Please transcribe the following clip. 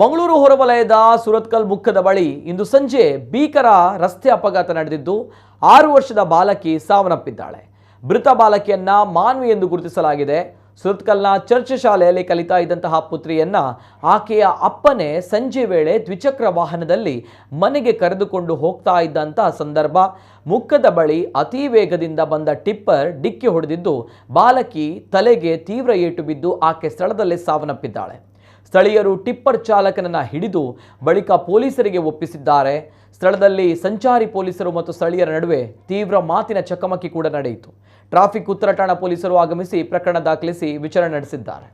ಮಂಗಳೂರು ಹೊರವಲಯದ ಸುರತ್ಕಲ್ ಮುಖದ ಬಳಿ ಇಂದು ಸಂಜೆ ಭೀಕರ ರಸ್ತೆ ಅಪಘಾತ ನಡೆದಿದ್ದು 6 ವರ್ಷದ ಬಾಲಕಿ ಸಾವನ್ನಪ್ಪಿದ್ದಾಳೆ. ಮೃತ ಬಾಲಕಿಯನ್ನ ಮಾನ್ವಿ ಎಂದು ಗುರುತಿಸಲಾಗಿದೆ. ಸುರತ್ಕಲ್ನ ಚರ್ಚ್ ಶಾಲೆಯಲ್ಲಿ ಕಲಿತಾ ಇದ್ದಂತಹ ಪುತ್ರಿಯನ್ನ ಆಕೆಯ ಅಪ್ಪನೇ ಸಂಜೆ ವೇಳೆ ದ್ವಿಚಕ್ರ ವಾಹನದಲ್ಲಿ ಮನೆಗೆ ಕರೆದುಕೊಂಡು ಹೋಗ್ತಾ ಇದ್ದಂತಹ ಸಂದರ್ಭ ಮುಖದ ಬಳಿ ಅತಿ ವೇಗದಿಂದ ಬಂದ ಟಿಪ್ಪರ್ ಡಿಕ್ಕಿ ಹೊಡೆದಿದ್ದು ಬಾಲಕಿ ತಲೆಗೆ ತೀವ್ರ ಏಟು ಬಿದ್ದು ಆಕೆ ಸ್ಥಳದಲ್ಲೇ ಸಾವನ್ನಪ್ಪಿದ್ದಾಳೆ. ಸ್ಥಳೀಯರು ಟಿಪ್ಪರ್ ಚಾಲಕನನ್ನ ಹಿಡಿದು ಬಳಿಕ ಪೊಲೀಸರಿಗೆ ಒಪ್ಪಿಸಿದ್ದಾರೆ. ಸ್ಥಳದಲ್ಲಿ ಸಂಚಾರಿ ಪೊಲೀಸರು ಮತ್ತು ಸ್ಥಳೀಯರ ನಡುವೆ ತೀವ್ರ ಮಾತಿನ ಚಕಮಕಿ ಕೂಡ ನಡೆಯಿತು. ಟ್ರಾಫಿಕ್ ಉತ್ತರ ಠಾಣಾ ಪೊಲೀಸರು ಆಗಮಿಸಿ ಪ್ರಕರಣ ದಾಖಲಿಸಿ ವಿಚಾರಣೆ ನಡೆಸಿದ್ದಾರೆ.